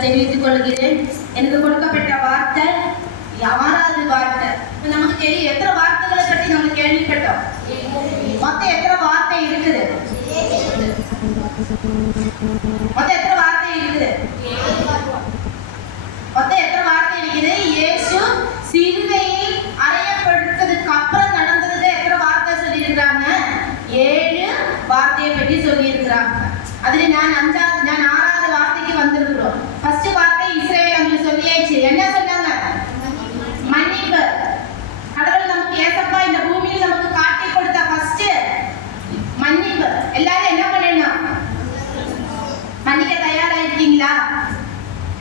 தெரிவித்துக் கொள்கிறேன். எனக்கு கொடுக்கப்பட்ட வார்த்தை 6வது வார்த்தை. நமக்கு தெரியும் எத்தனை வார்த்தைகளை பற்றி நம்ம கேள்விப்பட்டோம். மொத்தம் எத்தனை வார்த்தை இருக்குது? மொத்தம் எத்தனை வார்த்தை இருக்குது? மொத்தம் எத்தனை வார்த்தை இருக்குது? இயேசு சிலுவையில் அறையப்பட்டதுக்கு அப்புறம் நடந்தது எத்தனை வார்த்தை சொல்லியிருக்கிறாங்க? 7 வார்த்தையை பற்றி சொல்லியிருக்கிறாங்க. அதுல நான் 6வது வார்த்தைக்கு வந்திருக்கிறோம். ஃபர்ஸ்ட் வார்த்தை இஸ்ரவேல் அங்க சொல்லியாச்சு. என்ன சொன்னாங்க? மன்னிப்பு. கடவுள் நமக்கு ஏசப்பா இந்த பூமியில் நமக்கு காட்டி கொடுத்த ஃபர்ஸ்ட் மன்னிப்பு. எல்லாரும் என்ன பண்ணணும்? மன்னிக்க தயாரா இருக்கீங்களா?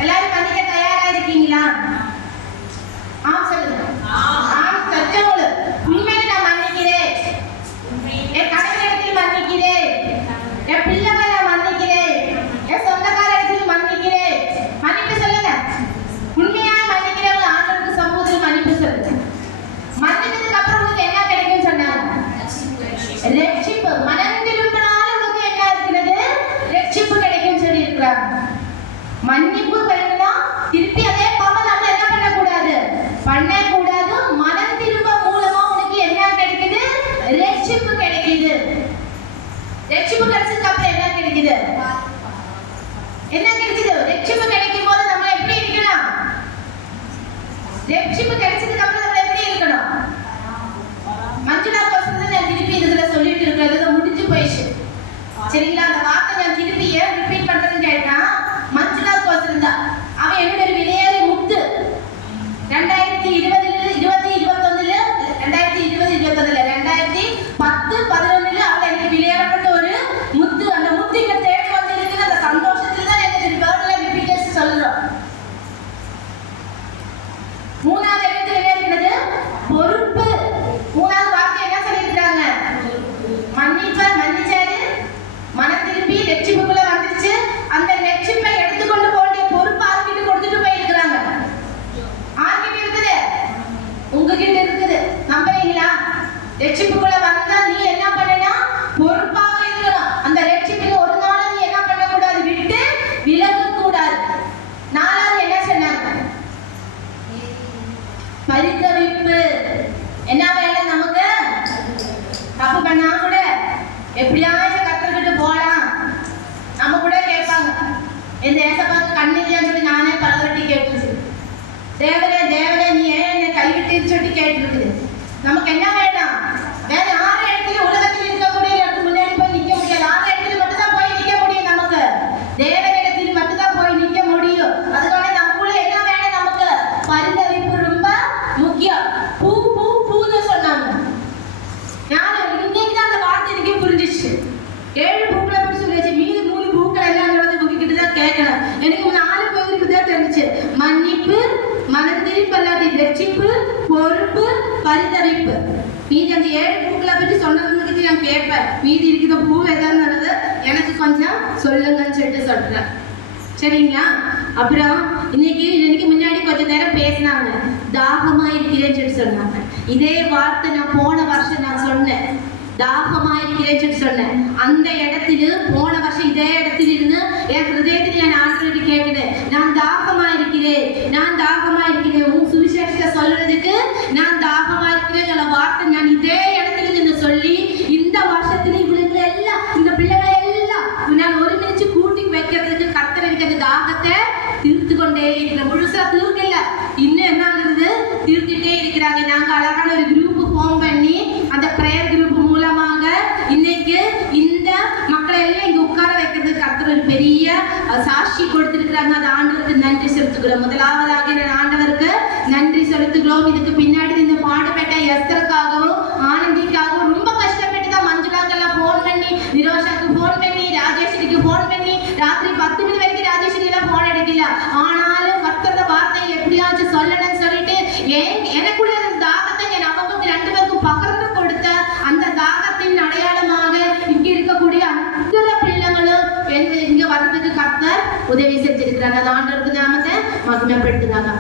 எல்லாரும் மன்னிக்க தயாரா இருக்கீங்களா? ஆம் சொல்லுங்க. ஆம் சச்சோடு. உண்மையிலே நான் மன்னிக்கிறேன். என் கடவுளிடத்தில் மன்னிக்கிறேன். என் பிள்ளைகளை மன்னிக்கிறேன். என் சொந்தக்கார இடத்தில் மன்னிக்கிறேன். மன்னிப்பு சொல்லுங்க. உண்மையா மன்னிக்கிறவங்க ஆண்டவருக்கு சமூகத்தில் மன்னிப்பு சொல்லுங்க. மன்னித்ததுக்கு அப்புறம் உங்களுக்கு என்ன கிடைக்கும் சொன்னாங்க? ரட்சிப்பு. மனம் திரும்பினால் உங்களுக்கு என்ன இருக்கிறது? ரட்சிப்பு கிடைக்கும் சொல்லி இருக்கிறாங்க. மன்னிப்பு கிடைக்கனா திருப்பி அதே பாவம் நம்ம என்ன பண்ணக்கூடாது? பண்ணக்கூடாது. மனம் திரும்ப மூலமா உனக்கு என்ன கிடைக்குது? ரட்சிப்பு கிடைக்குது. ரட்சிப்பு கிடைச்சதுக்கு அப்புறம் என்ன கிடைக்குது? என்ன கிடைக்குது? ரட்சிப்பு கிடைக்கும் போது நம்ம எப்படி இருக்கணும்? ரட்சிப்பு கிடைச்சதுக்கு அப்புறம் நம்ம எப்படி இருக்கணும்? மஞ்சுளா கோசம் நான் திருப்பி இதுல சொல்லிட்டு இருக்கிறது முடிஞ்சு போயிடுச்சு. சரிங்களா? அந்த வார்த்தை நான் திருப்பி ஏன் ரிப்பீட் பண்றேன்னு கேட்டா, மஞ்சுளா கோசம் தான் அவன் என்னுடைய விலையேறி முத்து 2020 2021 2010 அவளை எனக்கு விளையாடப்பட்ட ஒரு முத்து. அந்த முத்து இங்க தேடி வந்திருக்கு. அந்த சந்தோஷத்துல தான் எனக்கு வேர்ட்ல ரிப்பீட்டேஷன் சொல்றோம். 3வது இடத்துல என்ன இருக்கிறது? பொறுப்பு. 3வது வார்த்தை என்ன சொல்லிருக்காங்க? மன்னிச்சாரு. மனம் திரும்பி ரட்சிப்புக்குள்ள வந்துச்சு. அந்த ரட்சிப்பை எடுத்துக்கொண்டு போண்டிய பொறுப்பு ஆர்கிட்ட கொடுத்துட்டு போயிருக்கிறாங்க. ஆர்கிட்ட இருக்குது, உங்ககிட்ட இருக்குது. நம்புறீங்களா? ரட்சிப்புக்குள்ள வந்தா நீ என்ன பண்ணனா? பொறுப்பாக இருக்கணும். அந்த ரட்சிப்பில் ஒரு நாள் நீ என்ன பண்ணக்கூடாது? விட்டு விலக கூடாது. 4வது என்ன சொன்னாங்க? பரிதவிப்பு. என்ன வேலை நமக்கு? தப்பு பண்ணா கூட எப்படியாச்சும் கத்துக்கிட்டு போலாம். நம்ம கூட கேட்பாங்க, இந்த ஏசப்பாக்கு கண்ணில்லையான்னு சொல்லி நானே பலவட்டி கேட்டுருச்சு. தேவனே நீ ஏன் என்னை கைவிட்டு சொல்லி கேட்டுருக்குது. நமக்கு என்ன வேண்டாம்? வேற 6 இடத்துல உலகத்தில் இருக்கக்கூடிய இடத்துக்கு முன்னாடி போய் நிற்க முடியாது. 6 இடத்துல மட்டும் தான் போய் நிற்க முடியும். நமக்கு தேவனிடத்தில் மட்டும் தான் போய் நிற்க முடியும். அதுக்காக நமக்குள்ள என்ன வேணும்? நமக்கு பரிதவிப்பு ரொம்ப முக்கியம். பூன்னு சொன்னாங்க. நான் இன்னைக்கு தான் அந்த வார்த்தை எனக்கு புரிஞ்சிச்சு. 7 பூக்களை பற்றி சொல்லிச்சு. மீது 3 பூக்கள் எல்லாம் உங்ககிட்ட தான் கேட்கணும். எனக்கு 4 பேருக்கு தான் தெரிஞ்சிச்சு. மன்னிப்பு, மனதிருப்பல்லாத ரட்சிப்பு, பொறுப்பு, பரிதவிப்பு. மீதி அந்த 7 பூக்களை பற்றி சொன்னதுக்கு நான் கேட்பேன். மீதி இருக்கிற பூ எதாவது நடந்தது எனக்கு கொஞ்சம் சொல்லுங்கன்னு சொல்லிட்டு சொல்றேன். சரிங்களா? அப்புறம் இன்னைக்கு முன்னாடி கொஞ்ச நேரம் பேசினாங்க. தாகமா இருக்கிறேன்னு சொல்லி சொன்னாங்க. இதே வார்த்தை நான் போன வருஷம் நான் சொன்னேன். தாகமா இருக்கிறேன்னு சொன்னேன். அந்த இடத்துல போன வருஷம் இதே இடத்துல இருந்து என் ஹிருதயத்தில் என் ஆண்டவர்கிட்ட கேட்குறேன். நான் தாகமா இருக்கிறேன் உன் சுவிசேஷத்தை சொல்றதுக்கு நான் தாகமா இருக்கிறேன் வார்த்தை நான் இதே இடத்துல இருந்து சொல்லி இந்த வருஷத்துல இவளுக்கு எல்லாம் இந்த பிள்ளைகளை எல்லாம் நான் ஒருங்கிணைச்சு கூட்டி வைக்கிறதுக்கு கர்த்தர் இருக்கிற தாகத்தை தீர்த்து கொண்டே இருக்கிற. முழுசா தீர்க்கல, இன்னும் என்ன ஆகுறது? தீர்த்துட்டே இருக்கிறாங்க. நாங்க அழகான ஒரு குரூப் ஃபார்ம் பண்ணி அந்த பிரேயர் குரூப் மூலமாக இன்னைக்கு இந்த மக்களை எல்லாம் இங்க உட்கார வைக்கிறதுக்கு கர்த்தர் ஒரு பெரிய சாட்சி கொடுத்திருக்கிறாங்க. அது ஆண்டவருக்கு நன்றி செலுத்துகிறோம். முதலாவதாக ஆண்டவருக்கு நன்றி செலுத்துகிறோம். இதுக்கு பின்னாடி இந்த பாடுபட்ட எஸ்தருக்காகவும் ஆனந்திக்காகவும் ரொம்ப கஷ்டப்பட்டு தான் மஞ்சுளாக்கெல்லாம் போன் பண்ணி, நிரோஷாக்கு போன் பண்ணி, ராஜேஸ்வரிக்கு போன் பண்ணி, ராத்திரி 10 மணி வரைக்கும் ராஜேஸ்வரி எல்லாம் போன் எடுக்கல. ஆனாலும் கர்த்தர் வார்த்தையை எப்படியாச்சும் சொல்லணும்னு சொல்லிட்டு எனக்குள்ள தாகத்தை என் அவங்களுக்கு 2 பேருக்கும் பகிர்ந்து கொடுத்த அந்த தாகத்தின் அடையாளமாக இங்க இருக்கக்கூடிய அத்தனை பிள்ளைங்களும் இங்க வர்றதுக்கு கர்த்தர் உதவி செஞ்சிருக்கிறாங்க. அந்த ஆண்டவருக்கு நாமத்தை மகிமைப்படுத்துறாங்க.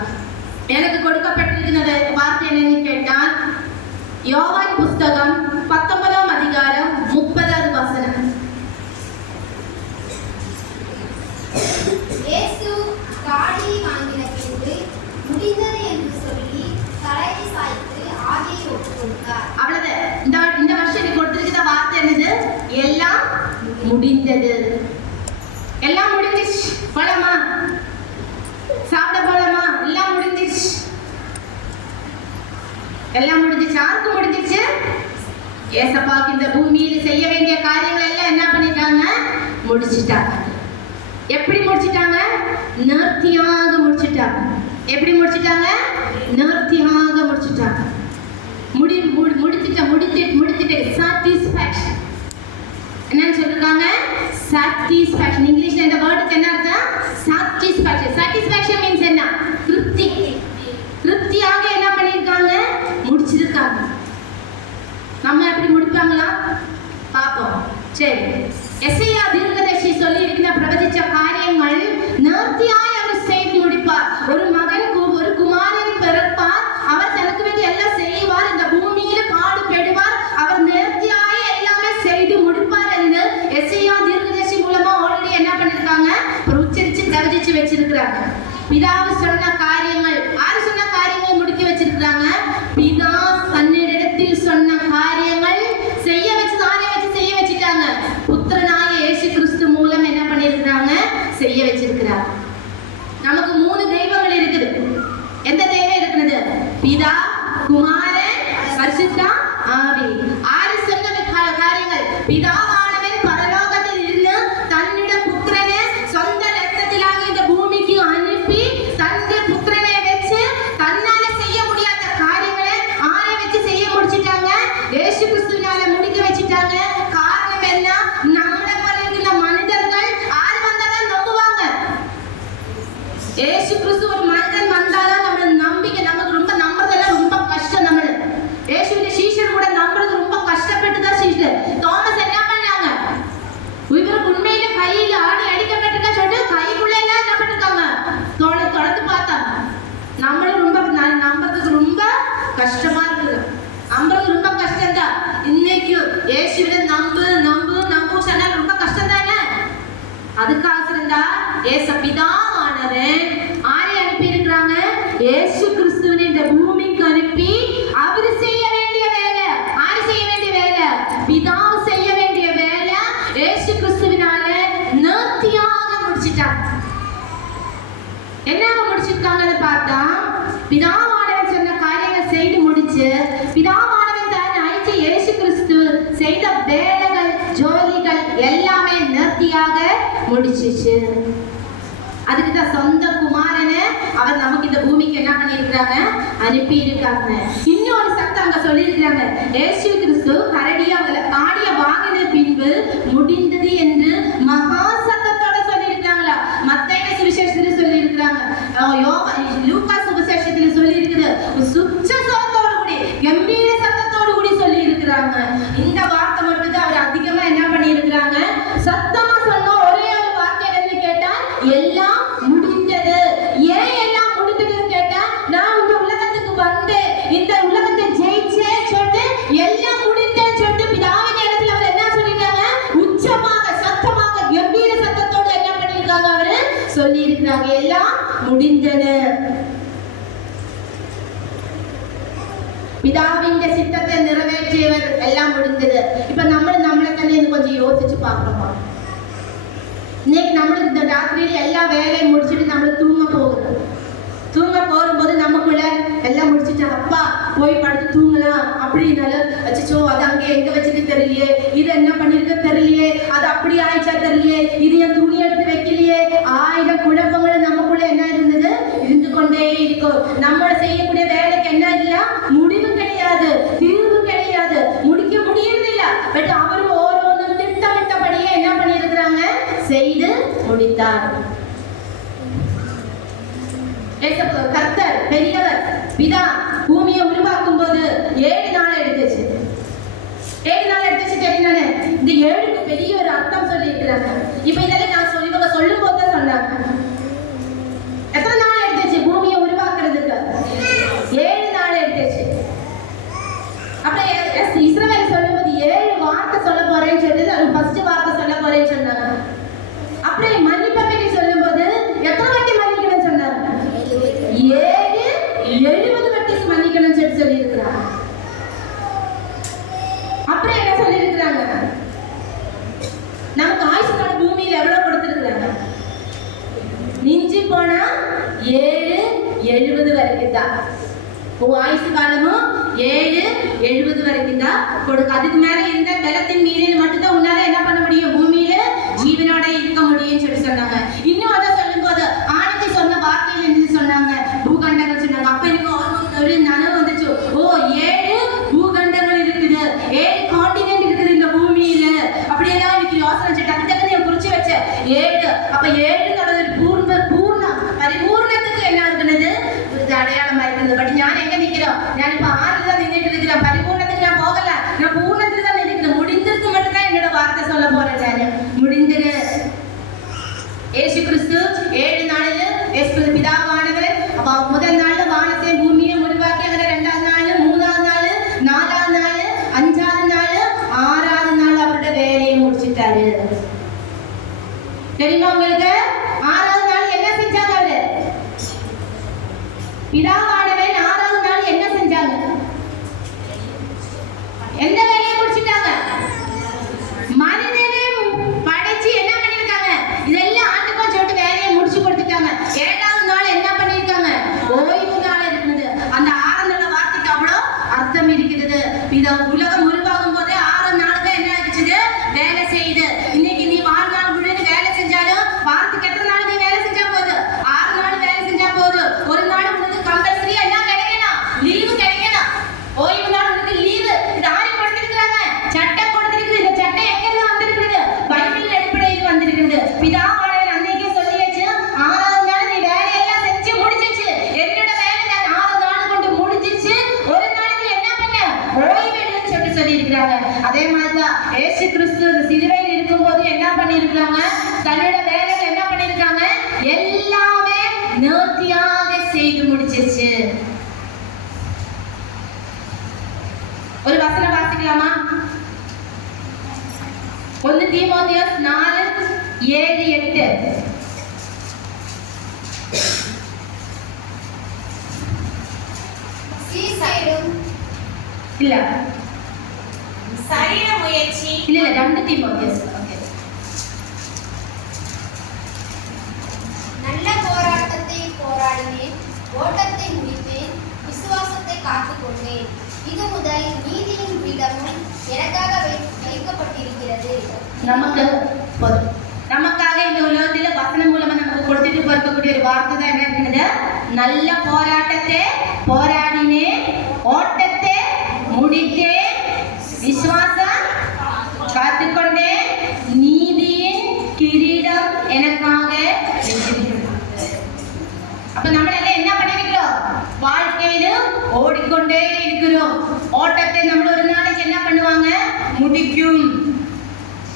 எனக்கு கொடுக்கப்பட்டிருக்கிற வார்த்தை என்னன்னு கேட்டால் யோவான் புஸ்தகம் 19ஆம் அதிகாரம் 30வது வசனம். இயேசு எல்லாம் முடிஞ்சிச்சு. யாருக்கு முடிஞ்சிச்சு? ஏசப்பாக்கு இந்த பூமியில செய்ய வேண்டிய காரியங்கள் எல்லாம் என்ன பண்ணிட்டாங்க? முடிச்சிட்டாங்க. எப்படி முடிச்சிட்டாங்க? நேர்த்தியாக முடிச்சிட்டாங்க. எப்படி முடிச்சிட்டாங்க? நேர்த்தியாக முடிச்சிட்டாங்க. முடிச்சிட்டு சாட்டிஸ்ஃபேக்ஷன். என்னன்னு சொல்லிருக்காங்க? சாட்டிஸ்ஃபேக்ஷன். இங்கிலீஷ்ல இந்த வேர்டுக்கு என்ன அர்த்தம்? சாட்டிஸ்ஃபேக்ஷன். சாட்டிஸ்ஃபேக்ஷன் மீன்ஸ் என்ன? திருப்தி. திருப்தியாக என்ன பண்ணிருக்காங்க? முடிச்சிருக்காங்க. நம்ம எப்படி முடிப்பாங்களா பாப்போம். சரி, எசையா தீர்க்கதரிசி சொல்லி இருக்கிற பிரவசிச்ச காரியங்கள் நேர்த்தியாய் அவர் செய்து முடிப்பார். ஒரு மகன் ஒரு குமாரன் பிறப்பார். அவர் தனக்கு வேண்டிய எல்லாம் செய்வார். இந்த பூமியில பாடுபடுவார். அவர் நேர்த்தியாய் எல்லாமே செய்து முடிப்பார் என்று எசையா தீர்க்கதரிசி மூலமா ஆல்ரெடி என்ன பண்ணிருக்காங்க? உச்சரிச்சு பிரவசிச்சு வச்சிருக்கிறாங்க. பிதாவு சொன்ன காரியங்கள், யாரு சொன்ன காரியங்கள் முடிக்க வச்சிருக்கிறாங்க? பிதா தன்னிடத்தில் சொன்ன காரியங்கள் செய்ய வச்சு செய்ய வச்சிட்டாங்க. புத்திரனாய இயேசு கிறிஸ்து மூலம் என்ன பண்ணிருக்கிறாங்க? செய்ய வச்சிருக்கிறார். நமக்கு 3 தெய்வங்கள் இருக்குது. எந்த தெய்வம் இருக்கிறது? பிதா, குமாரன், பரிசுத்த ஆவி. ஆறு சொன்ன காரியங்கள். பிதாவானவன் பரலோகத்தில் இருந்து தன்னுடைய புத்திரனை சொந்த ரத்தத்திலாக இந்த பூமிக்கு அனுப்பி தன்னுடைய புத்திரனை வச்சு தன்னால செய்ய முடியாத காரியங்களை ஆரை வச்சு செய்ய முடிச்சிட்டாங்க. இயேசு கிறிஸ்துவினால முடிக்க வச்சிட்டாங்க. காரணம் என்ன? நம்மள போல இருக்கிற மனிதர்கள் ஆறு வந்தாதான் நம்புவாங்க. இயேசு கிறிஸ்து ஒரு மனிதன் வந்தாதான் நம்ம நம்பிக்கை. நமக்கு ரொம்ப நம்புறதெல்லாம் ரொம்ப கஷ்டம். நம்ம இயேசுவின் சீஷர் கூட நம்புறது ரொம்ப கஷ்டப்பட்டு தான் சீஷர். தாமஸ் என்ன பண்ணாங்க? இவருக்கு உண்மையில கையில ஆடி அடிக்கப்பட்டிருக்கா சொல்லிட்டு கைக்குள்ள எல்லாம் என்ன பண்ணிருக்காங்க? தொடர்ந்து பார்த்தாங்க. நம்மளும் ரொம்ப நம்புறதுக்கு ரொம்ப கஷ்டமா இருக்குது. நம்புறது ரொம்ப கஷ்டம் தான். இன்னைக்கு இயேசுவிட நம்பு நம்பு நம்பு சொன்னா ரொம்ப கஷ்டம் தானே. அதுக்காக இருந்தா பிதாவானவன் ஆரை அனுப்பி இருக்கிறாங்க? இயேசு கிறிஸ்துவினை இந்த பூமிக்கு அனுப்பி அவரு செய்ய வேண்டிய வேலை. ஆறு செய்ய வேண்டிய வேலை? பிதாவு செய்ய வேண்டிய வேலை இயேசு கிறிஸ்துவினால நேர்த்தியாக முடிச்சிட்டாங்க. என்ன முடிச்சிருக்காங்கன்னு பார்த்தா, பிதாவானவன் சொன்ன காரியங்கள் செய்து முடிச்சு பிதாவானவன் தான் அழைச்ச இயேசு கிறிஸ்து செய்த வேலைகள் ஜோலிகள் எல்லாமே நேர்த்தியாக முடிச்சிச்சு. அதுக்கு தான் சொந்த குமாரனை அவர் நமக்கு இந்த பூமிக்கு என்ன பண்ணியிருக்கிறாங்க? அனுப்பி இருக்காங்க. இன்னொரு சத்தம் அங்க சொல்லியிருக்கிறாங்க. இயேசு கிறிஸ்து காடிய வாங்கின பின்பு முடிந்தது என்று மகா சத்தத்தோட சொல்லியிருக்கிறாங்களா? மத்தேயு சுவிசேஷத்துல சொல்லியிருக்கிறாங்க. லூக்கா சுவிசேஷத்துல சொல்லியிருக்குது. சுச்ச சத்தத்தோடு கூடி கம்பீர சத்தத்தோடு கூடி சொல்லியிருக்கிறாங்க. இந்த வார்த்தை மட்டும் தான் அவர் அதிகமா என்ன பண்ணியிருக்கிறாங்க? சத்தமா சொன்ன ஒரே ஒரு வார்த்தை என்னன்னு கேட்டா எல்லாம் முடிந்தது. ஏன் எல்லாம் முடிந்ததுன்னு கேட்டா, நான் இந்த உலகத்துக்கு வந்தேன், இந்த உலகத்தை ஜெயிச்சேன் சொல்லிட்டு எல்லாம் முடிந்தேன்னு சொல்லிட்டு பிதாவின் இடத்துல அவர் என்ன சொல்லிட்டாங்க? உச்சமாக சத்தமாக கம்பீர சத்தத்தோட என்ன பண்ணிருக்காங்க? அவரு சொல்லி இருக்கிறாங்க எல்லாம் முடிந்தது. பிதாவின் சித்தத்தை நிறைவேற்றியவர் எல்லாம் முடிந்தது. இப்ப நம்மளை தண்ணி கொஞ்சம் யோசிச்சு பார்க்கணுமா? இன்னைக்கு நம்மளுக்கு இந்த ராத்திரியில எல்லா வேலையும் முடிச்சுட்டு நம்மளுக்கு தூங்க போகும்போது நமக்குள்ள எல்லாம் முடிச்சுட்டு அப்பா போய் படுத்து தூங்கலாம் அப்படின்னாலும் அச்சோ அது அங்கே எங்க வச்சது தெரியலையே, இது என்ன பண்ணிருக்க தெரியலையே, அது அப்படி ஆயிடுச்சா தெரியலையே, இது என் துணி எடுத்து வைக்கலையே, 1000 குழப்பங்களும் நமக்குள்ள என்ன இருந்தது? இருந்து கொண்டே இருக்கும். நம்மள செய்யக்கூடிய வேலைக்கு என்ன இல்ல? முடிவு கிடையாது, தீர்வு கிடையாது, முடிக்க முடியறதில்ல. பட் அவர் ஓரோன்னு திட்டமிட்டபடியே என்ன பண்ணிருக்கிறாங்க? செய்து முடித்தார். கர்த்தர் பெரியவர். பிதா பூமியை உருவாக்கும் போது 7 நாள் எடுத்துச்சு. 7 நாள் எடுத்துச்சு தெரியுதானே? இந்த 7க்கு பெரிய ஒரு அர்த்தம் சொல்லி இருக்கிறாங்க. இப்ப இதெல்லாம் நான் இவங்க சொல்லும் போது தான் சொன்னாங்க. எத்தனை நாள் எடுத்துச்சு பூமியை உருவாக்குறதுக்கு? 7 நாள் எடுத்துச்சு. அப்புறம் இஸ்ரவேல் சொல்லும் போது 7 வார்த்தை சொல்ல போறேன்னு சொல்லிட்டு அது ஃபர்ஸ்ட் வார்த்தை சொல்ல போறேன்னு சொன்னாங்க. அப்புறம் மன்னிப்பை பற்றி சொல்லும் போது எத்தனை வாட்டி மன்னிக்கணும்னு சொன்னாங்க? 70 வாட்டி மன்னிக்கணும்னு சொல்லி இருக்கிறாங்க. அப்புறம் என்ன சொல்லி இருக்கிறாங்க? நமக்கு ஆயுசுக்கான பூமியில எவ்வளவு கொடுத்திருக்கிறாங்க? மிஞ்சி போனா 7 70 வரைக்கும் தான். ஆயுசு காலமும் 7-70 வரைக்கும் தான் கொடுக்கும். அதுக்கு மேல இருந்த பலத்தின் மீறில் மட்டும்தான் உன்னால என்ன பண்ண முடியும், பூமியில ஜீவனோட இருக்க முடியும்னு சொல்லி சொன்னாங்க. இன்னும் அதை சொல்லும் போது ஆனந்தி சொன்ன வார்த்தையில இருந்து சொன்னாங்க, பூகண்டங்கள் சொன்னாங்க. அப்ப எனக்கு ஒரு நனவு வந்துச்சு, ஓ 7 பூகண்டங்கள் இருக்குது, 7 காண்டினென்ட் இருக்குது இந்த பூமியில. அப்படியெல்லாம் எனக்கு யோசனை டக்கு டக்குன்னு நான் குறிச்சு வச்சேன். 7 அப்ப 7 பரிபூர்ணத்துக்கு என்ன இருக்கிறது, அடையாளமா இருக்கிறது. பட் ஞான் எங்க நிக்கிறோம், நான் இப்ப 6 தான் நின்றுட்டு இருக்கிறேன். பரிபூர்ணத்துக்கு நான் போகல, நான் பூர்ணத்துக்கு தான் நினைக்கிறேன். முடிந்திருக்கு மட்டும் தான் என்னோட வார்த்தை சொல்ல போறேன். நான் முடிந்திரு. ஏசு கிறிஸ்து 7 நாளில் ஏசு பிதாவானவர் அப்ப முதல் நாள் வானத்தை பூமியை உருவாக்கி, அதுல 2வது நாள், 3வது நாள், 4வது நாள், 5வது நாள், 6வது நாள் அவரோட வேலையை முடிச்சிட்டாரு. தெரியுமா உங்களுக்கு? 6வது நாள் என்ன செஞ்சாங்க அவரு? பிதாவானவர் 6வது நாள் என்ன செஞ்சாங்க? எந்த வேலையை முடிச்சிட்டாங்க? மனிதனை படைச்சு என்ன பண்ணிருக்காங்க? இதெல்லாம் ஆண்டுக்கும் சொல்லிட்டு வேலையை முடிச்சு கொடுத்துட்டாங்க. 7வது நாள் என்ன பண்ணிருக்காங்க? ஓய்வு நாள் இருக்குது. அந்த 6 நாள் வார்த்தைக்கு அவ்வளோ அர்த்தம் இருக்கிறது. இத உலகம் உருவாகும் போதே 6 நாளுக்கு என்ன ஆயிடுச்சு, வேலை செய்யுது. இன்னைக்கு நீ வாழ்நாள் முழுவதும் வேலை செஞ்சாலும் வாரத்துக்கு எத்தனை நாள் நீ வேலை செஞ்சா போதும்? 6 நாள் வேலை செஞ்சா போதும். ஒரு நாள் உனக்கு கம்பல்சரியா என்ன கிடைக்கணும், லீவு கிடைக்கணும். ஓய்வு நாள் உனக்கு லீவு. இது ஆரி கொடுத்திருக்காங்க, சட்டம் கொடுத்திருக்கு. இந்த சட்டம் எங்க இருந்து வந்திருக்குது? பைபிள் அடிப்படையில் வந்திருக்குது. பிதாவானவர் அன்னைக்கே சொல்லி வச்சு, 6வது நாள் நீ வேலையெல்லாம் செஞ்சு முடிச்சிச்சு. என்னோட வேலை நான் 6 நாள் கொண்டு முடிச்சிச்சு. ஒரு நாளைக்கு என்ன பண்ண, ஓய்வு எடுன்னு சொல்லி இருக்கிறாங்க. அதே மாதிரிதான் ஏசு கிறிஸ்து சிலுவையில் இருக்கும்போது என்ன பண்ணிருக்காங்க, தன்னோட வேலைகள் என்ன பண்ணிருக்காங்க, எல்லாமே நேர்த்தியாக செய்து முடிச்சிருச்சு. ஒரு வசனம் வாசிக்கலாமா? 1 தீமோத்தேயு 4:7-8. இல்ல சரீர முயற்சி இல்ல 2 தீமோத்தேயு. நல்ல போராட்டத்தை போராடினேன், ஓட்டத்தை முடித்தேன், விசுவாசத்தை காத்துக்கொண்டேன். இது முதல் நீதியின் பீடமும் எனக்காக வைக்கப்பட்டிருக்கிறது. நமக்காக இந்த உலகத்துல வசனம் மூலமா நமக்கு கொடுத்துட்டு போறக்கூடிய ஒரு வார்த்தை தான் என்ன இருக்குது, நல்ல போராட்டத்தை போராடினேன், ஓட்டத்தை முடித்தேன், விசுவாசம் காத்துக்கொண்டேன், நீதியின் கிரீடம் எனக்காக. அப்ப நம்ம என்ன பண்ணிருக்கிறோம், வாழ்க்கையில ஓடிக்கொண்டே இருக்கிறோம். ஓட்டத்தை நம்ம ஒரு நாளைக்கு என்ன பண்ணுவாங்க, முடிக்கும்.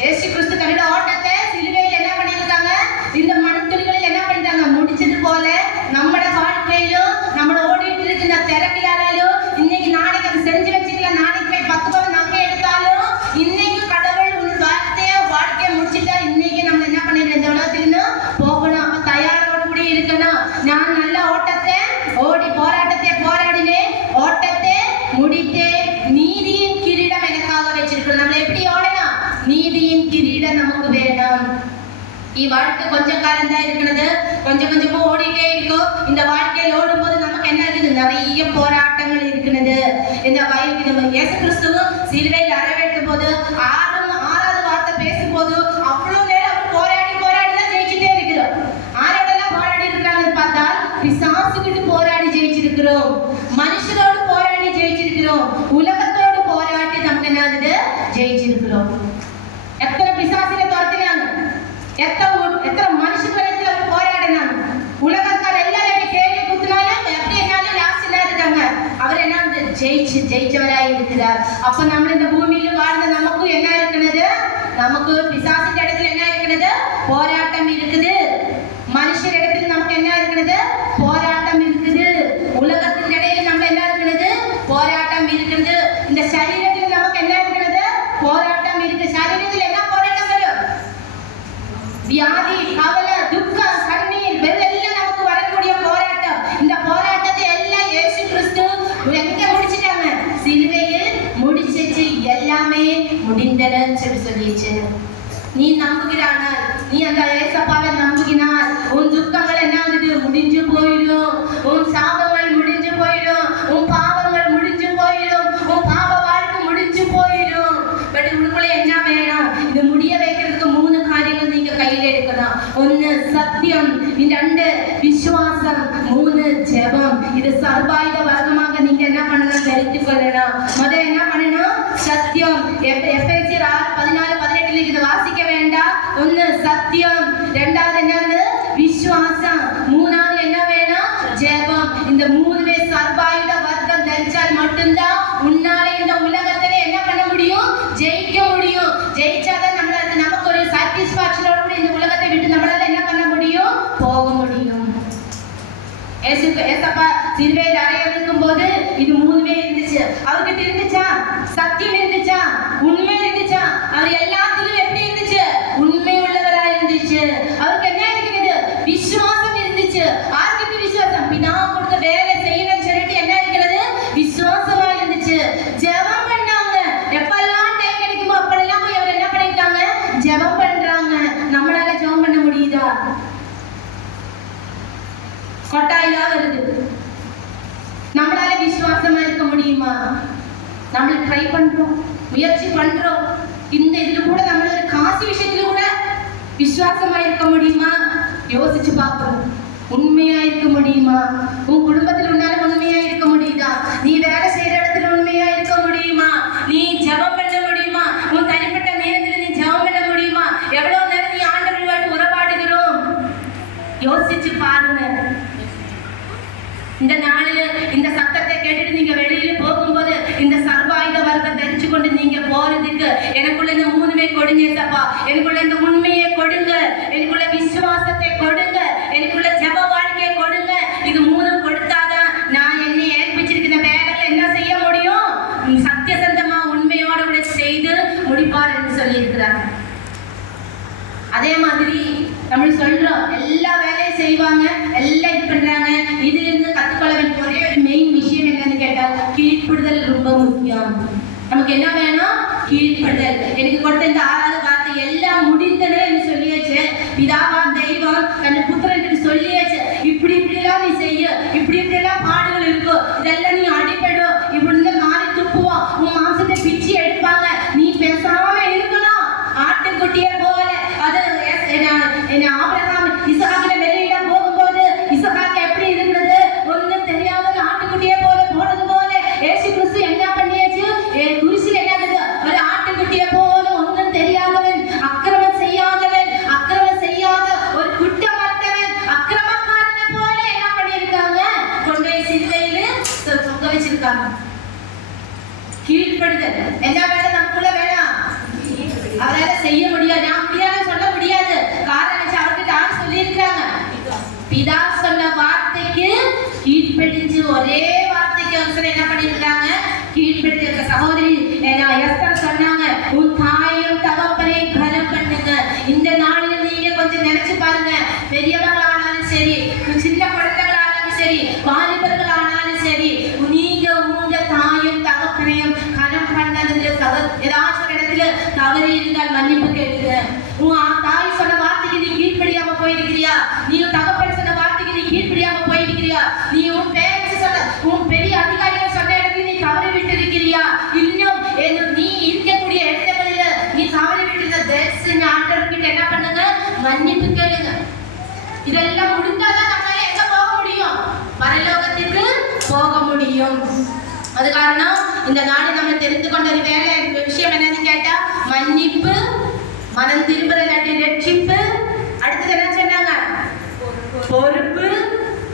ஏசு கிறிஸ்து தன்னோட ஓட்டத்தை சிலுவையில் என்ன பண்ணிருக்காங்க, இந்த மனுத்துளிகளில் என்ன பண்ணிட்டாங்க, முடிச்சது போல நம்மளோட வாழ்க்கையிலும் நம்ம ஓடிட்டு இருக்கிற திறமையாலும் இன்னைக்கு நாளைக்கு அது செஞ்சு வச்சுக்கலாம். நாளைக்கு போய் 10 பவுன் நகை எடுத்தாலும் இன்னைக்கு கடவுள் உன் வாழ்க்கையை முடிச்சுட்டா இன்னைக்கு நம்ம என்ன பண்ணிருக்கோம், இந்த உலகத்துக்கு போகணும். அப்ப தயாரோடு கூட இருக்கணும். நான் நல்ல ஓட்டத்தை ஓடி போராட்டத்தை போராடினேன், ஓட்டத்தை முடித்தேன், நீதியின் கிரீடம் எனக்காக வச்சிருக்கணும். நம்ம எப்படி ஓடணும், நீதியின் கிரீடம் நமக்கு வேணும். வாழ்க்கை கொஞ்சம் காலம் தான் இருக்கிறது, கொஞ்சம் கொஞ்சமா ஓடிட்டே இருக்கும். இந்த வாழ்க்கையில் ஓடும் போது நமக்கு என்ன இருக்குது, நிறைய போராட்டங்கள் இருக்கிறது. இந்த வயலுக்கு இயேசு கிறிஸ்துவும் சிலுவையில் அறைவேற்றும் போது 6வது வார்த்தை பேசும்போது அவ்வளவு நேரம் அவர் போராடி தான் ஜெயிச்சுட்டே இருக்கிறோம். ஆரோடெல்லாம் போராடி இருக்கிறாங்கன்னு பார்த்தா பிசாசுகிட்டு போராடி ஜெயிச்சிருக்கிறோம், மனுஷரோடு போராடி ஜெயிச்சிருக்கிறோம், உலகத்தோடு போராடி நமக்கு என்ன ஆகுது, ஜெயிச்சிருக்கிறோம். எத்தனை பிசாசில துரத்தினாங்க, எத்தனை மனுஷத்துல போராடினாங்க. உலகத்தார் எல்லாரும் கேள்வி குத்துனாலும் எப்படி என்னாலும் லாஸ்ட் இருக்காங்க, அவர் என்ன ஜெயிச்சவராய் இருக்கிறார். அப்ப நம்ம இந்த பூமியில வாழ்ந்த நமக்கும் என்ன இருக்கிறது, நமக்கு பிசாசின் இடத்துல என்ன இருக்கிறது, போராட்டம் இருக்குது. மனுஷர் இடத்துல நமக்கு என்ன இருக்கிறது, போராட்டம் இருக்குது. உலகத்தின் இடையில நம்ம என்ன இருக்கிறது, போராட்டம் இருக்கிறது. இந்த சரீரத்தில் நமக்கு என்ன இருக்கிறது, போராட்டம் இருக்கு. சரீரத்தில் என்ன போராட்டம் வரும், வியாதி, கவலை, துக்கம், கண்ணீர், வெள்ளெல்லாம் நமக்கு வரக்கூடிய போராட்டம். இந்த போராட்டத்தை எல்லாம் இயேசு கிறிஸ்து எங்க முடிச்சிட்டாங்க, சிலுவையில் முடிச்சிச்சு. எல்லாமே முடி இந்த மூணுமே சர்வாயுத வர்க்கம் தரிச்சால் மட்டும்தான் உன்னால இந்த உலகத்திலே என்ன பண்ண முடியும்? ஜெயிக்க முடியும். ஜெயிச்சாதான் நமக்கு ஒரு சாட்டிஸ்பாக்சனோட கூட இந்த உலகத்தை விட்டு நம்மளால என்ன பண்ண முடியும்? போக முடியும். ஏசப்பா சிலுவையில் அறையிருக்கும் போது இது மூணுமே இருந்துச்சு. அவர்கிட்ட இருந்துச்சா? சத்தியம் இருந்துச்சா? உண்மை இருந்துச்சா? அவர் எல்லாத்திலும் எப்படி இருந்துச்சு? உண்மை உள்ளவரா இருந்துச்சு. அவருக்கு என்ன இருக்குது? விசுவாசம் இருந்துச்சு. ஆர்கிட்ட விசுவாசம், பிதா கொடுத்த வேலை செய்யணும்னு சொல்லிட்டு என்ன இருக்கிறது? விசுவாசமா இருந்துச்சு. ஜெபம் பண்ணாங்க. எப்பெல்லாம் டைம் கிடைக்குமோ அப்பெல்லாம் போய் அவர் என்ன பண்ணிருக்காங்க? ஜெபம் பண்றாங்க. நம்மளால ஜெபம் பண்ண முடியுதா? கொட்டாயிலா வருது. நம்மளால விசுவாசமா இருக்க முடியுமா? நம்ம ட்ரை பண்றோம், முயற்சி பண்றோம். இந்த இதுல கூட நம்மள ஒரு காசு விஷயத்துல கூட விசுவாசமா இருக்க முடியுமா? யோசிச்சு பார்ப்போம். உண்மையா இருக்க முடியுமா? உன் குடும்பத்தில் உன்னால உண்மையா இருக்க முடியுதா? நீ வேலை செய்யற இடத்துல உண்மையா இருக்க முடியுமா? நீ ஜெபம் பண்ண முடியுமா? உன் தனிப்பட்ட நேரத்துல நீ ஜெபம் பண்ண முடியுமா? எவ்வளவு நேரம் நீ ஆண்டவரோடு உறவாடுகிறோம்? யோசிச்சு பாருங்க. இந்த நாளில் இந்த சத்தத்தை கேட்டுட்டு நீங்க வெளியில போகும்போது இந்த சர்வாயுத வர்க்கம் தெரிஞ்சு கொண்டு நீங்க போறதுக்கு எனக்குள்ள இந்த மூணுமே கொடுங்க ஏசப்பா. எனக்குள்ள இந்த உண்மையை கொடுங்க, எனக்குள்ள விசுவாசத்தை கொடுங்க, எனக்குள்ள ஜெப வாழ்க்கையை கொடுங்க. இது மூணும் கொடுத்தாதான் நான் என்னை ஏற்பிச்சிருக்கிற வேலைகளை என்ன செய்ய முடியும்? சத்தியசந்தமா உண்மையோட கூட செய்து முடிப்பார் என்று சொல்லி இருக்கிறார். அதே மாதிரி நம்ம சொல்றோம், எல்லா வேலையும் செய்வாங்க, எல்லாம் இது பண்றாங்க. இது இருந்து கத்துக்கொள்ள வேண்டிய ஒரே ஒரு மெயின் விஷயம் என்னன்னு கேட்டால் கீழ்ப்படுதல் ரொம்ப முக்கியம். நமக்கு என்ன வேணும்? கீழ்ப்படுதல். எனக்கு கொடுத்த இந்த 6வது வார்த்தை எல்லாம் முடிந்தது என்று சொல்லியாச்சு. பிதாவாம் தெய்வம் தன் புத்திரன் சொல்லியாச்சு. இப்படி இப்படிலாம் நீ செய்ய, இப்படி இப்படிலாம் பாடுகள் இருக்கும், இதெல்லாம் நீ அடிபடும், இப்படி மாறி துப்புவோம், உன் மாம்சத்தை பிச்சு எடுப்பாங்க, நீ பேசாம இருக்கணும். ஆட்டுக்குட்டியை போல அது ஆபிரகாம் இசகாக்கில வெளியிட போகும்போது இசகாக்கு எப்படி இருந்தது? ஒன்னும் தெரியாத ஆட்டுக்குட்டியை போல போனது போல இயேசு கிறிஸ்து என்ன பண்ணியாச்சு? குருசில் என்னது? ஒரு ஆட்டுக்குட்டியை போல ஒன்னும் தெரியாதவன், அக்கிரமம் செய்யாத ஒரு குற்றமற்றவன், அக்கிரமக்காரனை போல என்ன பண்ணியிருக்காங்க? கொண்டு போய் சிலுவையில தொங்க வச்சிருக்காங்க. கீழ்ப்படுதல் என்ன வேணும்? நமக்குள்ள வேணாம். அவரால செய்ய முடியாது, நான் முடியாது சொல்ல முடியாது. காரணம் அவர்கிட்ட யார் சொல்லியிருக்காங்க? பிதா சொன்ன வார்த்தைக்கு கீழ்ப்படிஞ்சு ஒரே வார்த்தைக்கு அவசரம் என்ன பண்ணிருக்காங்க? கீழ்ப்படிஞ்ச சகோதரி எஸ்தர் சொன்னாங்க, உன் தாயும் தகப்பனை கனம் பண்ணுங்க. இந்த நாளில் நீங்க கொஞ்சம் நினைச்சு பாருங்க. பெரியவர்களானாலும் சரி, சின்ன குழந்தைகளானாலும் சரி, வாலிபர்களானாலும் சரி, நீங்க உங்க தாயும் தகப்பனையும் கனம் பண்ணது ஏதாச்சும் ஒரு இடத்துல தவறி இருந்தால் மன்னிப்பு கேளுங்க. உன் தாய் சொன்ன வார்த்தைக்கு நீ கீழ்ப்படியாம போயிருக்கிறியா? நீ தகப்பன் சொன்ன வார்த்தைக்கு நீ கீழ்ப்படியாம போயிருக்கிறியா? நீ உன் பேரண்ட்ஸ் சொன்ன, உன் பெரிய அதிகாரிகள் சொன்ன இடத்துல நீ தவறி விட்டு இருக்கிறியா? இன்னும் நீ இருக்கக்கூடிய இடத்துல நீ தவறி விட்டு ஆண்டவர்கிட்ட என்ன பண்ணுங்க? மன்னிப்பு கேளுங்க. இதெல்லாம் முடிந்தாதான் நம்மளால எங்க போக முடியும்? பரலோகத்துக்கு போக முடியும். அது காரணம் இந்த நாடு நம்ம தெரிந்து கொண்ட ஒரு வேலை விஷயம் என்னன்னு கேட்டா மன்னிப்பு, மனம் திரும்புதல், ரட்சிப்பு. அடுத்தது என்ன சொன்னாங்க? பொறுப்பு,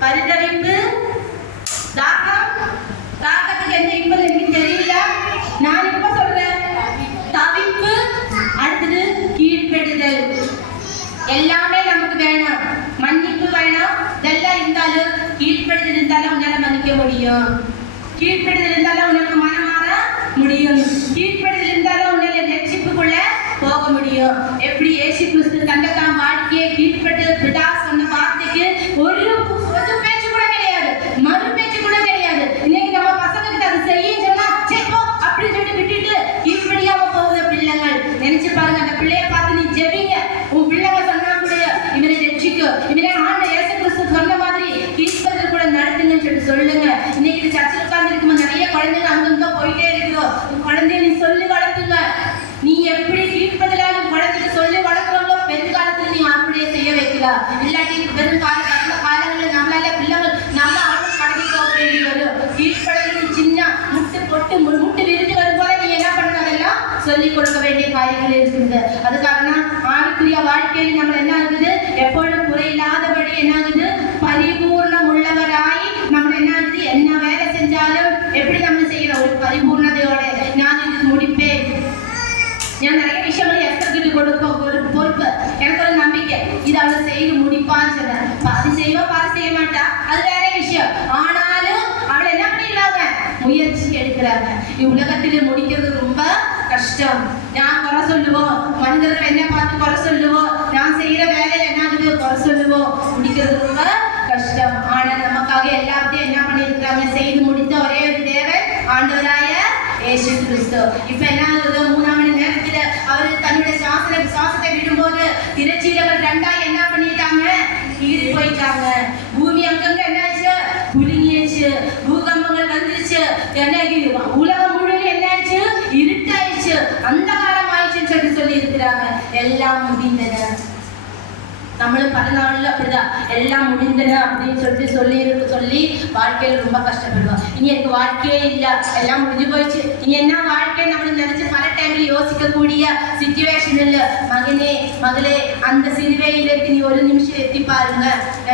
பரிதவிப்பு, தாக்கத்துக்கு என்ன இப்ப எனக்கு தெரியல, நான் இப்ப சொல்றேன். தவிப்பு, அடுத்தது கீழ்ப்படுதல். எல்லாமே நமக்கு வேணும். மன்னிப்பு வேணும். இதெல்லாம் இருந்தாலும் கீழ்ப்படுதல் இருந்தாலும் உன்னால மன்னிக்க முடியும். கீழ்ப்படுதல் இருந்தாலும் உனக்கு மனமாற முடியும். கீழ்ப்படுதல் இருந்தாலும் உன்னால ரட்சிப்புக்குள்ள போக முடியும். எப்படி இயேசு கிறிஸ்து தன்னைத்தான் வாழ்க்கையை கீழ்ப்பட்டு பிதா சொன்ன வார்த்தைக்கு ஒரு பேச்சு கூட கிடையாது, மறு பேச்சு கூட கிடையாது. இன்னைக்கு நம்ம பசங்க கிட்ட அது செய்ய சொன்னா சரி அப்படின்னு சொல்லிட்டு விட்டுட்டு கீழ்ப்படியாம போகுது பிள்ளைங்கள். நினைச்சு பாருங்க, அந்த பிள்ளைய பார்த்து நீ ஜெபிங்க. உன் பிள்ளைங்க சொன்னா கூட இவனை ரட்சிக்கும், இவனை ஆண்ட இயேசு கிறிஸ்து சொன்ன மாதிரி கீழ்ப்படிதல் கூட நடத்துங்கன்னு சொல்லிட்டு சொல்லுங்க. இன்னைக்கு சர்ச்சில் உட்கார்ந்து இருக்கும்போது நிறைய குழந்தைங்க அங்கங்க போயிட்டே இருக்கிறோம். குழந்தைய நீ சொல்லி வளர்த்துங்க. நீ எப்படி கீழ்ப்படிதலாக குழந்தைக்கு சொல்லி வளர்க்குறோங்களோ பெருங்காலத்துல நீ அப்படியே செய்ய வைக்கலாம். இல்லாட்டி வெறும் காலங்களில் நம்மளால பிள்ளைகள் நம்ம ஆளும் கடந்து போக வேண்டி வரும். கீழ்ப்படிதல் சின்ன முட்டு விரிஞ்சு வரும் போல நீ என்ன பண்ணணும்? அதெல்லாம் சொல்லிக் கொடுக்க வேண்டிய காரியங்கள் இருக்குது. அதுக்காக ஆவிக்குரிய வாழ்க்கையில் நம்ம என்ன ஆகுது? எப்பொழுதும் குறையில்லாதபடி என்ன ஆகுது? பரிபூர்ணம் உள்ளவராய் நம்ம என்ன முடிச்சிட்டாங்க. உலகத்திலே முடிக்கிறது ரொம்ப கஷ்டம். நான் குறை சொல்லுவோம், மனிதர்கள் என்ன பார்த்து குறை சொல்லுவோம், நான் செய்யற வேலையில என்ன குறை சொல்லுவோம், முடிக்கிறது ரொம்ப கஷ்டம். ஆனா நமக்காக எல்லாத்தையும் என்ன பண்ணியிருக்காங்க, செய்து முடித்த ஒரே ஒரு தேவன் ஆண்டவராய இயேசு கிறிஸ்து. இப்ப என்ன ஆகுது, 3 மணி நேரத்துல அவர் தன்னுடைய சுவாசத்தை விடும்போது திரைச்சீலகள் 2 என்ன பண்ணிட்டாங்க, கீறி போயிட்டாங்க. பூமி அங்கங்க என்னாச்சு, குலுங்கிச்சு, பூகம்பங்கள் வந்துருச்சு, உலகம் முழுவதும் என்னாச்சு, இருட்டாயிடுச்சு, அந்த காலம் ஆயிடுச்சுன்னு சொல்லி இருக்கிறாங்க. எல்லாம் முடிந்தன. நம்மளும் 14 அப்படிதான் எல்லாம் முடிந்தன அப்படின்னு சொல்லி வாழ்க்கையில ரொம்ப கஷ்டப்படுவோம். இனி எனக்கு வாழ்க்கையே இல்லை, எல்லாம் முடிஞ்சு போயிடுச்சு, இனி என்ன வாழ்க்கை நம்மளுக்கு நினைச்சு பல டைம்ல யோசிக்கக்கூடிய சிச்சுவேஷன் இல்லை. மகனே மகளே, அந்த சிலுவையிലേക്ക് நீ ஒரு நிமிஷம் எத்தி பாருங்க.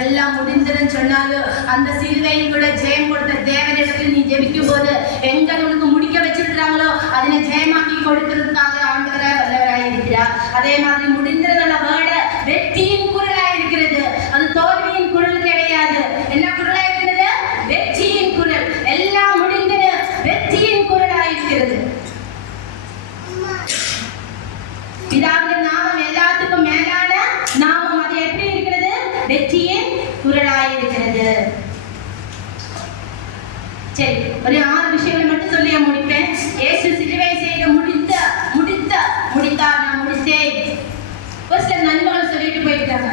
எல்லாம் முடிந்ததுன்னு சொன்னாலும் அந்த சிலுவையில் கூட ஜெயம் கொடுத்த தேவனிடத்தில் நீ ஜெபிக்கும் போது எங்க உனக்கு முடிக்க வச்சிருக்கிறாங்களோ அதனை ஜெயமாக்கி கொடுக்கிறதுக்காக ஆண்டவராய் வல்லவராய் இருக்கிறார். அதே மாதிரி முடிந்ததுள்ள வேர்டு வெற்றியின் குரலாய் இருக்கிறது. அது தோல்வியின் குரல் கிடையாது. என்ன குரலாய் இருக்கிறது? வெற்றியின் குரல். எல்லாம் முடிந்தது, வெற்றியின் குரலாய் இருக்கிறது. பிதாவின் நாமம் எல்லாத்துக்கும் மேலான நாமம். அது எப்படி இருக்கிறது? வெற்றியின் குரலாய் இருக்கிறது. சரி, ஒரு 6 விஷயங்களை மட்டும் சொல்லி முடிப்பேன். இயேசு சிலுவை செய்த முடித்தார், நான் முடித்தேன். ஒரு சில நன்மைகள் சொல்லிட்டு போயிருக்காங்க.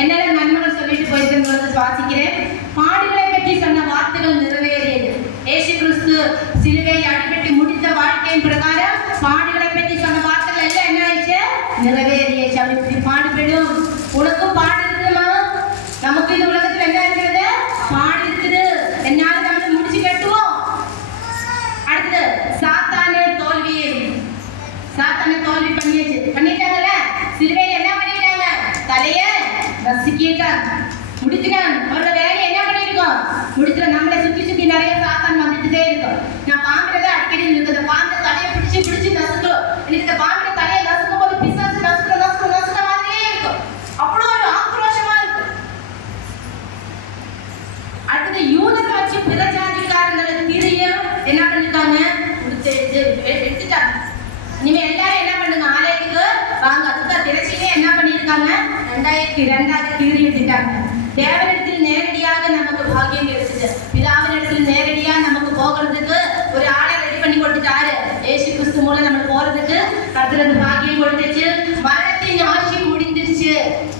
என்னென்ன நன்மைகள் சொல்லிட்டு போயிருக்கிறது சுவாசிக்கிறேன். பாடுகளை பற்றி சொன்ன வார்த்தைகள் நிறைவேறியது. இயேசு கிறிஸ்து சிலுவை அடிபட்டு முடித்த வாழ்க்கையின் பிரகாரம் பாடுகளை பற்றி சொன்ன வார்த்தைகள் எல்லாம் என்ன ஆயிடுச்சு, நிறைவேறியச்சு. அப்படி இப்படி பாடுபடும். உனக்கும் பாடு இருக்குமா? நமக்கு இந்த உலகத்துல என்ன இருக்கிறது? பாடு இருக்குது. என்னால நம்ம முடிச்சு கட்டுவோம். அடுத்து சாத்தானே தோல்வி பண்ணிட்டாங்கல்ல. சிலுவையில என்ன பண்ணிட்டாங்க? தலைய ரசிக்கிட்டாங்க, முடிச்சுட்டாங்க. அவரோட வேலையை என்ன பண்ணிருக்கோம், முடிச்சுட்டு நம்மளை சுத்தி நிறைய சாத்தான் வந்துட்டே இருக்கும். நான் பாம்புறத அடிக்கடி இருக்குது. பாம்பு தலையை பிடிச்சு நசுக்கும். எனக்கு இந்த பாம்புற தலையை நசுக்கும் போது பிசாசு நசுக்கிற மாதிரியே இருக்கும். அவ்வளோ ஒரு ஆக்ரோஷமா இருக்கும். அடுத்தது யூதரை வச்சு பிற ஜாதிக்காரங்களுக்கு திரியும் என்ன பண்ணிருக்காங்க, எடுத்துட்டாங்க. இனிமே எல்லாரும் என்ன பண்ணுங்க, ஆலயத்துக்கு வாங்க. அதுதான் திரைச்சிலே என்ன பண்ணிருக்காங்க, 2002 கீறி எடுத்துட்டாங்க. தேவனிடத்தில் நேரடியாக நமக்கு பாக்கியம் கிடைச்சது. பிதாவினிடத்தில் நேரடியா நமக்கு போகிறதுக்கு ஒரு ஆளை ரெடி பண்ணி கொடுத்துட்டாரு. இயேசு கிறிஸ்து மூலம் நம்ம போறதுக்கு கர்த்தருக்கு பாக்கியம் கொடுத்துச்சு. மரணத்தின் ஆட்சி முடிஞ்சிருச்சு.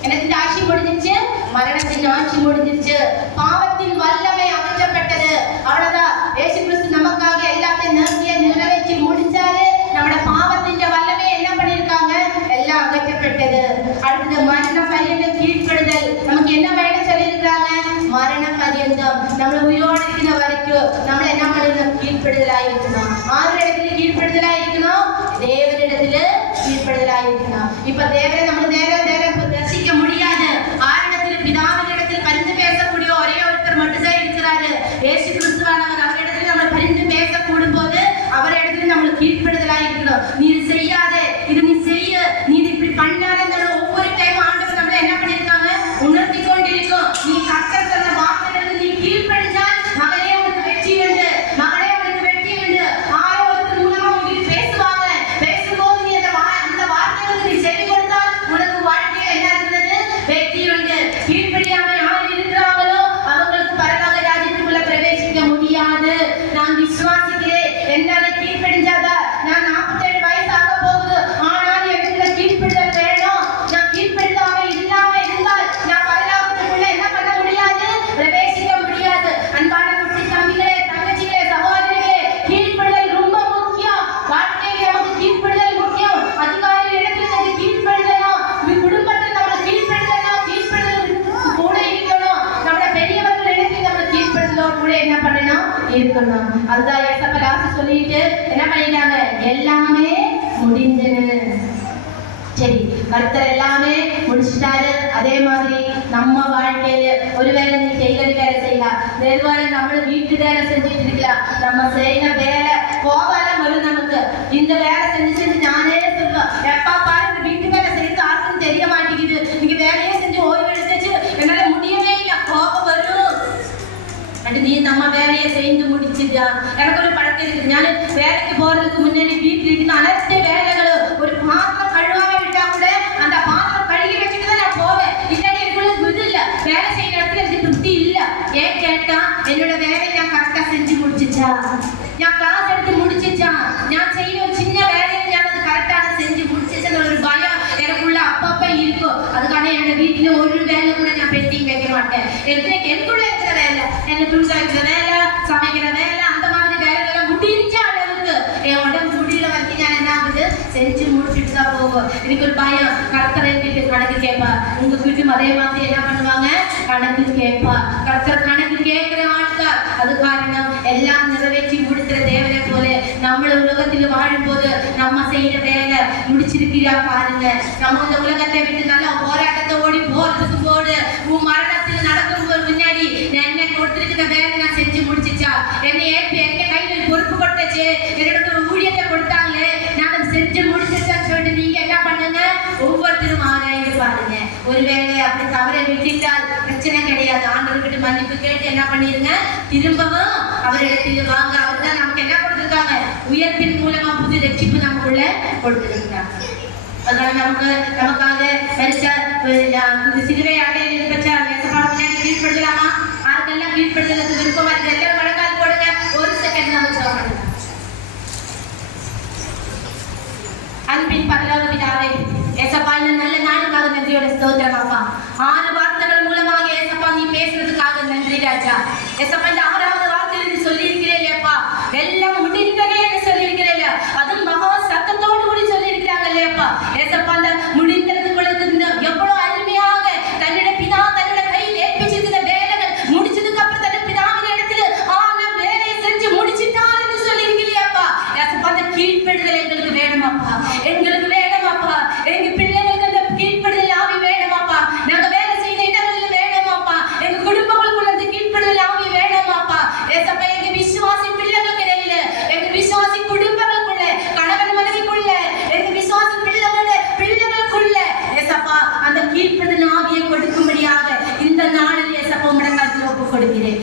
எனக்கு ஆட்சி முடிஞ்சிருச்சு, மரணத்தின் ஆட்சி முடிஞ்சிருச்சு. பாவத்தின் வல்லமை அகற்றப்பட்டது. அவ்வளவுதான். இயேசு கிறிஸ்து நமக்காக எல்லாத்தையும் நிறைவேற்றி முடிச்சாரு. நம்மளோட பாவத்தின் வல்லமை என்ன பண்ணிருக்காங்க, எல்லாம் அகற்றப்பட்டது. அடுத்தது மரண பரியந்த கீழ்ப்படுதல். நமக்கு என்ன வேலை சொல்லியிருக்காங்க, மரண பரியந்தம் நம்மள உயிரோடு இருக்கிற வரைக்கும் நம்மள என்ன பண்ணணும், கீழ்ப்படுதலா இருக்கணும். 6 இடத்துல கீழ்ப்படுதலா இருக்கணும், தேவனிடத்துல கீழ்ப்படுதலா இருக்கணும். இப்ப தேவரை நம்ம நேர தரிசிக்க முடியாது. 6 இடத்துல பிதாவினிடத்தில் பரிந்து பேசக்கூடிய ஒரே ஒருத்தர் மட்டும்தான் இருக்கிறாரு, இயேசு கிறிஸ்துவானவர். அவரிடத்துல நம்ம பரிந்து பேசக்கூடும் போது அவர் இடத்துல நம்மளுக்கு கீழ்ப்படுதலா இருக்கணும். நீ செய்யாதே, இது நீ செய்ய, நீ இப்படி பண்ணாத ஒவ்வொரு டைம் ஆண்டவர் நம்மள என்ன பண்ணிருக்காங்க, உணர்த்தி கொண்டிருக்கும். நீ கர்த்தர் சொன்ன வார்த்தைகளுக்கு நீ கீழ்ப்படிஞ்சால் மகளே உனக்கு வெற்றி உண்டு, மகளே உனக்கு வெற்றி உண்டு. ஆரோ ஒருத்தர் மூலமா உங்களுக்கு பேசுவாங்க. பேசும்போது நீ அந்த வார்த்தைகளுக்கு நீ செவி கொடுத்தால் உனக்கு வாழ்க்கையில் என்ன இருந்தது, வெற்றி உண்டு. கீழ்ப்படியாம யார் இருக்கிறாங்களோ அவங்களுக்கு பரலோக ராஜ்யத்துக்குள்ள பிரவேசிக்க முடியாது. நான் விசுவாசிக்கிறேன். என்னால கீழ்ப்படிஞ்சாதா, நான் 47 வயசு ஆக போகுது, ஆனால் எனக்கு கீழ்ப்படிதல் வேணும். நான் கீழ்ப்படிதாம இல்லாம இருந்தால் நான் பரலோகத்துக்குள்ள என்ன பண்ண முடியாது, பிரவேசிக்க முடியாது. அன்பான குட்டி தம்பிகளே, தங்கச்சிகளே, சகோதரிகளே, கீழ்ப்படிதல் ரொம்ப முக்கியம். வாழ்க்கையில் நமக்கு கீழ்ப்படிதல் முக்கியம். அதிகாரிகள் இடத்துல நமக்கு கீழ்ப்படிதலும், குடும்பத்தில் நம்ம கீழ்ப்படிதலும் கூட இருக்கணும். நம்மளோட பெரியவர்கள் இடத்துல நம்ம கீழ்ப்படிதலோடு கூட என்ன பண்ணணும், இருக்கணும். அதுதான் ஏசப்பா லாஸ்ட் சொல்லிட்டு என்ன பண்ணிட்டாங்க, எல்லாமே முடிஞ்சது. சரி, கர்த்தர் எல்லாமே முடிச்சிட்டாரு. அதே மாதிரி நம்ம வாழ்க்கையில ஒருவேளை நீ செய்கிற வேலை செய்யலாம், ஒருவேளை நம்மளும் வீட்டு வேலை செஞ்சுட்டு இருக்கலாம். நம்ம செய்யற வேலை கோபாலம் வரும் நமக்கு. இந்த வேலை செஞ்சு நானே சொல்லுவேன், எப்பா பாரு வீட்டு வேலை செய்யறது யாருக்கும் தெரிய மாட்டேங்குது, நீங்க வேலையே செஞ்சு ஓய்வு எடுத்துச்சு, என்னால முடியவே இல்லை, கோபம் வரும். அண்ட் நீ நம்ம வேலையை செய்து முடிச்சுட்டா. எனக்கு ஒரு பழக்கம் இருக்கு. நான் வேலைக்கு போறதுக்கு முன்னாடி வீட்டில் இருந்து அனைத்து வேலைகளும் ஒரு பாத்திரம் கழுவாம விட்டா கூட அந்த பாத்திரம் கழுகி வச்சுட்டு தான் நான் போவேன். இல்லாட்டி எனக்கு இது இல்ல, வேலை செய்யற இடத்துல எனக்கு திருப்தி இல்ல. ஏன் கேட்டா என்னோட வேலையை நான் கரெக்டா செஞ்சு முடிச்சுச்சா, நான் கிளாஸ் எடுத்து முடிச்சுச்சா, நான் செய்ய ஒரு சின்ன வேலையை நான் அது கரெக்டாக செஞ்சு முடிச்சுச்சேன்னு ஒரு பயம் எனக்குள்ள அப்பப்ப இருக்கும். அதுக்கான என்னோட வீட்டுல ஒரு வேலை கூட நான் பெண்டிங் வைக்க மாட்டேன். எனக்குள்ள இருக்கிற வேலை, என்ன துணி துவைக்கிற வேலை, சமைக்கிற வேலை, அந்த மாதிரி வேலைகளை முடிஞ்ச அளவுக்கு என் உடம்பு முடியல வரைக்கும் நான் என்ன ஆகுது செஞ்சு முடிச்சுட்டு தான் போகும். எனக்கு ஒரு பயம், கர்த்தரை கிட்ட கணக்கு கேட்பா. உங்க வீட்டும் அதே மாதிரி என்ன பண்ணுவாங்க, கணக்கு கேட்பா. கர்த்தர் கணக்கு கேட்கிற ஆட்கள். அது காரணம் எல்லாம் நிறைவேற்றி முடிக்கிற தேவனை போல நம்மள உலகத்தில் வாழும்போது நம்ம செய்யற வேலை முடிச்சிருக்கிறா பாருங்க. நம்ம இந்த உலகத்தை விட்டு நல்ல போராட்டத்தை ஓடி போறதுக்கு போடு. உன் மரணத்தில் நடக்கும்போது முன்னாடி என்ன கொடுத்திருக்கிற வேலை நான் செஞ்சு முடிச்சுச்சா, என்னை ஏற்பி எங்க கையில பொறுப்பு கொடுத்துச்சு, என்னோட ஒரு ஊழியத்தை கொடுத்தாங்களே நான் அதை செஞ்சு முடிச்சிருச்சான்னு சொல்லிட்டு நீங்க என்ன பண்ணுங்க, ஒவ்வொருத்தரும் ஆராய்ந்து பாருங்க. ஒருவேளை அப்படி தவறை விட்டுட்டால் பிரச்சனை கிடையாது. ஆண்டவர்கிட்ட மன்னிப்பு கேட்டு என்ன பண்ணிருங்க, திரும்பவும் அவரிடத்தில் வாங்க. அவர் தான் நமக்கு என்ன கொடுத்துருக்காங்க, உயர்ப்பின் மூலமா புது ரட்சிப்பு நமக்குள்ள கொடுத்துருக்காங்க. அதனால நமக்காக பரிசா சிலுவை அடையில் பெற்ற வேசப்பாடு கீழ்படுத்தலாமா? ஆருக்கெல்லாம் கீழ்படுதலுக்கு விருப்பமா இருக்கு எல்லாரும் வழக்கால் போடுங்க. ஒரு செகண்ட் நமக்கு சொல்லுங்க. அன்பின் பரலோக பிதாவே, ஏசப்பா இந்த நல்ல நாளுக்காக நன்றியோட ஸ்தோத்திரம் அப்பா. 6 வார்த்தைகள் மூலமாக ஏசப்பா நீ பேசுறதுக்காக நன்றி ராஜா. ஏசப்பா இந்த 6வது வார்த்தையில் நீ சொல்லி இருக்கிறேன் அப்பா, எல்லாம் முடிந்ததே என்று சொல்லி இருக்கிறேன். அதுவும் மகா சத்தத்தோடு கூட சொல்லி இருக்கிறாங்க இல்லையப்பா. ஏசப்பா அந்த முடிந்தது பொழுது எவ்வளவு அருமையாக தன்னுடைய பிதா தன்னோட கையில் ஏற்பிச்சிருக்கிற வேலைகள் முடிச்சதுக்கு அப்புறம் தன்னுடைய பிதாவின் இடத்துல நான் வேலையை செஞ்சு முடிச்சுட்டான் என்று சொல்லி இருக்கிறியப்பா. ஏசப்பா அந்த கீழ்ப்படுதல் எங்களுக்கு வேணும் அப்பா, எங்களுக்கு வேணும் அப்பா. எங்க பிள்ளைகளுக்கு அந்த கீழ்ப்படுதல் ஆவி வேணும் அப்பா. நாங்க வேலை செய்த இடங்களில் வேணும் அப்பா. எங்க குடும்பங்களுக்குள்ள அந்த கீழ்ப்படுதல் ஆவி வேணும் அப்பா. ஏசப்பா எங்க விசுவாசி பிள்ளைகளுக்கு இடையில, எங்க விசுவாசி குடும்பங்களுக்குள்ள, கணவன் மனைவிக்குள்ள, எங்க விசுவாசி பிள்ளைகளுக்குள்ள ஏசப்பா அந்த கீழ்ப்படுதல் ஆவியை கொடுக்கும்படியாக இந்த நாளில் ஏசப்பா உம்முடைய கரத்தில் ஒப்புக் கொடுக்கிறேன்.